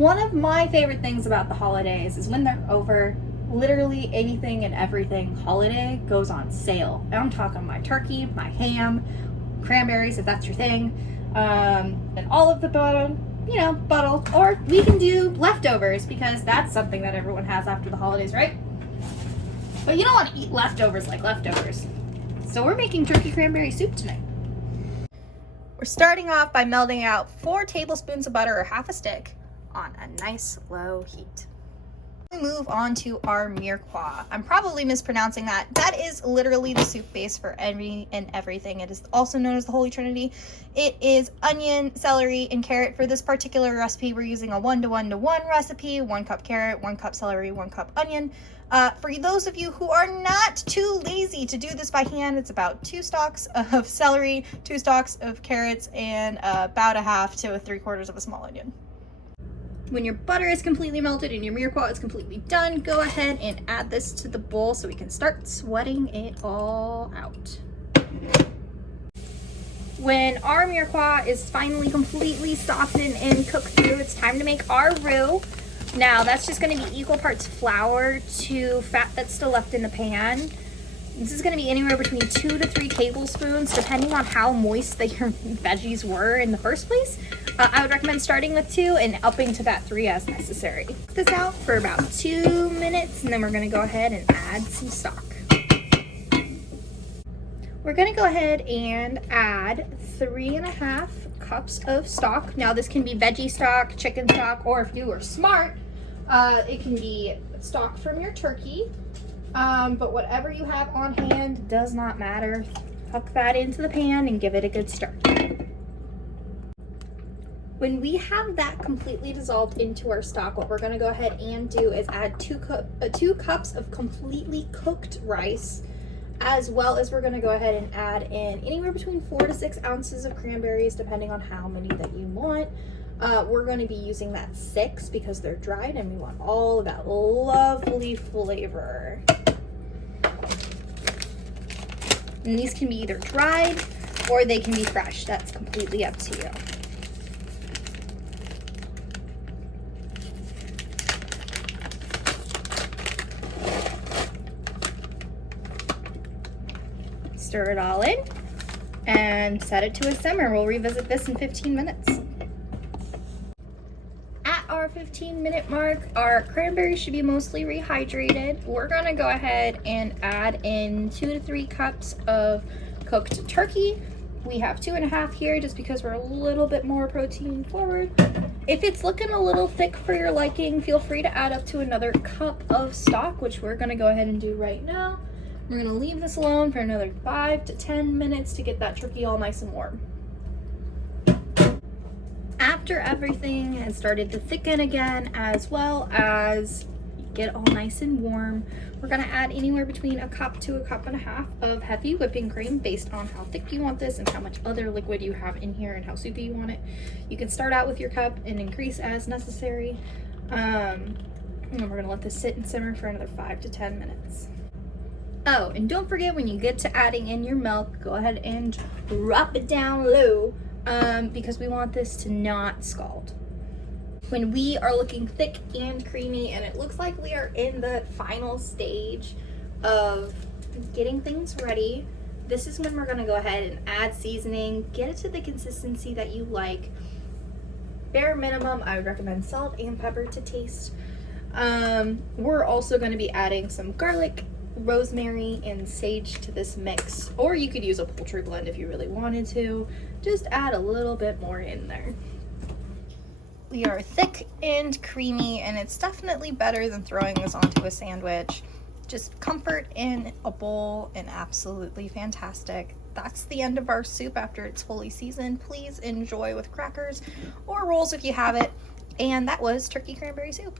One of my favorite things about the holidays is when they're over, literally anything and everything holiday goes on sale. And I'm talking my turkey, my ham, cranberries if that's your thing, and all of the bottle, or we can do leftovers because that's something that everyone has after the holidays, right? But you don't want to eat leftovers like leftovers. So we're making turkey cranberry soup tonight. We're starting off by melting out 4 tablespoons of butter or half a stick on a nice low heat. We move on to our mirepoix. I'm probably mispronouncing that. That is literally the soup base for any and everything. It is also known as the Holy Trinity. It is onion, celery, and carrot. For this particular recipe, we're using a 1:1:1 recipe. 1 cup carrot, 1 cup celery, 1 cup onion. For those of you who are not too lazy to do this by hand, it's about 2 stalks of celery, 2 stalks of carrots, and about a half to 3/4 of a small onion. When your butter is completely melted and your mirepoix is completely done, go ahead and add this to the bowl so we can start sweating it all out. When our mirepoix is finally completely softened and cooked through, it's time to make our roux. Now that's just going to be equal parts flour to fat that's still left in the pan. This is going to be anywhere between 2 to 3 tablespoons, depending on how moist your veggies were in the first place. I would recommend starting with 2 and upping to that 3 as necessary. Cook this out for about 2 minutes, and then we're going to go ahead and add some stock. We're going to go ahead and add 3.5 cups of stock. Now this can be veggie stock, chicken stock, or if you are smart, it can be stock from your turkey. But whatever you have on hand does not matter. Hook that into the pan and give it a good stir. When we have that completely dissolved into our stock, what we're going to go ahead and do is add 2 cups of completely cooked rice, as well as we're going to go ahead and add in anywhere between 4 to 6 ounces of cranberries, depending on how many that you want. We're going to be using that 6 because they're dried and we want all of that lovely flavor. And these can be either dried or they can be fresh. That's completely up to you. Stir it all in and set it to a simmer. We'll revisit this in 15 minutes. At our 15-minute mark, our cranberries should be mostly rehydrated. We're gonna go ahead and add in 2 to 3 cups of cooked turkey. We have 2.5 here just because we're a little bit more protein forward. If it's looking a little thick for your liking, feel free to add up to another cup of stock, which we're gonna go ahead and do right now. We're gonna leave this alone for another 5 to 10 minutes to get that turkey all nice and warm. After everything has started to thicken again, as well as get all nice and warm, we're gonna add anywhere between 1 cup to 1.5 cups of heavy whipping cream based on how thick you want this and how much other liquid you have in here and how soupy you want it. You can start out with your cup and increase as necessary. And we're gonna let this sit and simmer for another 5 to 10 minutes. Oh, and don't forget when you get to adding in your milk, go ahead and drop it down low because we want this to not scald. When we are looking thick and creamy and it looks like we are in the final stage of getting things ready, this is when we're going to go ahead and add seasoning, get it to the consistency that you like. Bare minimum, I would recommend salt and pepper to taste. We're also going to be adding some garlic, rosemary, and sage to this mix, or you could use a poultry blend if you really wanted to. Just add a little bit more in there. We are thick and creamy, and it's definitely better than throwing this onto a sandwich. Just comfort in a bowl and absolutely fantastic. That's the end of our soup after it's fully seasoned. Please enjoy with crackers or rolls if you have it. And that was turkey cranberry soup.